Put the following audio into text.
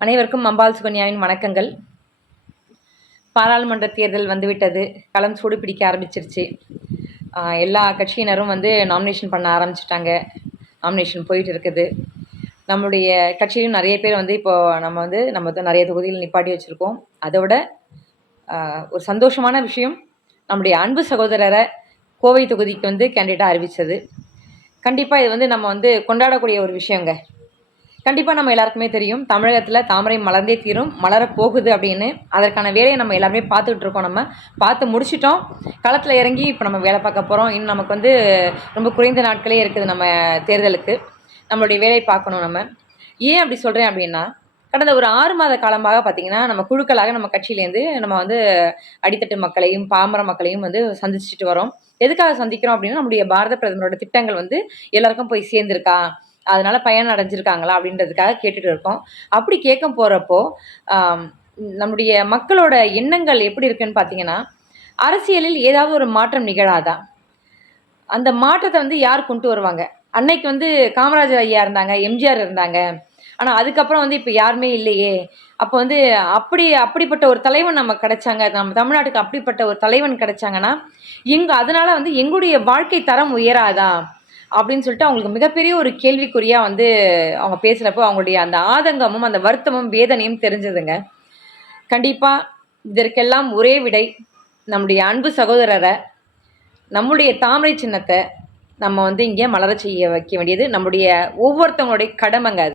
அனைவருக்கும் அம்பாள் சுகன்யாவின் வணக்கங்கள். பாராளுமன்ற தேர்தல் வந்துவிட்டது. களம் சூடு பிடிக்க ஆரம்பிச்சிருச்சு. எல்லா கட்சியினரும் வந்து நாமினேஷன் பண்ண ஆரம்பிச்சிட்டாங்க. நாமினேஷன் போயிட்டு இருக்குது. நம்முடைய கட்சியிலும் நிறைய பேர் வந்து இப்போது நம்ம வந்து நம்ம வந்து நிறைய தொகுதியில் நிப்பாட்டி வச்சுருக்கோம். அதை விட ஒரு சந்தோஷமான விஷயம் நம்முடைய அன்பு சகோதரரை கோவை தொகுதிக்கு வந்து கேண்டிடேட்டாக அறிவித்தது கண்டிப்பாக இது வந்து நம்ம வந்து கொண்டாடக்கூடிய ஒரு விஷயங்க. கண்டிப்பாக நம்ம எல்லாருக்குமே தெரியும். தமிழகத்தில் தாமரை மலர்ந்தே தீரும். மலர போகுது அப்படின்னு. அதற்கான வேலையை நம்ம எல்லாருமே பார்த்துக்கிட்டு இருக்கோம் நம்ம. பார்த்து முடிச்சிட்டோம். களத்தில் இறங்கி இப்போ நம்ம வேலை பார்க்க போகிறோம் இன்னும் நமக்கு வந்து ரொம்ப குறைந்த நாட்களே இருக்குது நம்ம தேர்தலுக்கு. நம்மளுடைய வேலையை பார்க்கணும் நம்ம. ஏன் அப்படி சொல்கிறேன் அப்படின்னா கடந்த ஒரு ஆறு மாத காலமாக பார்த்திங்கன்னா நம்ம குழுக்களாக நம்ம கட்சியிலேருந்து நம்ம வந்து அடித்தட்டு மக்களையும் பாமர மக்களையும் வந்து சந்திச்சுட்டு வரோம். எதுக்காக சந்திக்கிறோம் அப்படின்னா நம்முடைய பாரத பிரதமரோட திட்டங்கள் வந்து எல்லாருக்கும் போய் சேர்ந்துருக்கா? அதனால பயன் அடைஞ்சிருக்காங்களா அப்படின்றதுக்காக கேட்டுட்டு இருக்கோம். அப்படி கேட்க போகிறப்போ நம்முடைய மக்களோட எண்ணங்கள் எப்படி இருக்குன்னு பார்த்தீங்கன்னா அரசியலில் ஏதாவது ஒரு மாற்றம் நிகழாதா? அந்த மாற்றத்தை வந்து யார் கொண்டு வருவாங்க? அன்னைக்கு வந்து காமராஜர் ஐயா இருந்தாங்க எம்ஜிஆர் இருந்தாங்க. ஆனால் அதுக்கப்புறம் வந்து இப்போ யாருமே இல்லையே. அப்போ வந்து அப்படி அப்படிப்பட்ட ஒரு தலைவன் நம்ம கிடைச்சாங்க நம்ம தமிழ்நாட்டுக்கு அப்படிப்பட்ட ஒரு தலைவன் கிடைச்சாங்கன்னா எங்க அதனால வந்து எங்களுடைய வாழ்க்கை தரம் உயராதா? அப்படின்னு சொல்லிட்டு அவங்களுக்கு மிகப்பெரிய ஒரு கேள்விக்குறியாக வந்து அவங்க பேசுகிறப்போ அவங்களுடைய அந்த ஆதங்கமும் அந்த வருத்தமும் வேதனையும் தெரிஞ்சதுங்க. கண்டிப்பாக இதற்கெல்லாம் ஒரே விடை நம்முடைய அன்பு சகோதரரை நம்முடைய தாமரை சின்னத்தை நம்ம வந்து இங்கே மலர செய்ய வைக்க வேண்டியது நம்முடைய ஒவ்வொருத்தவங்களுடைய கடமைங்க அது.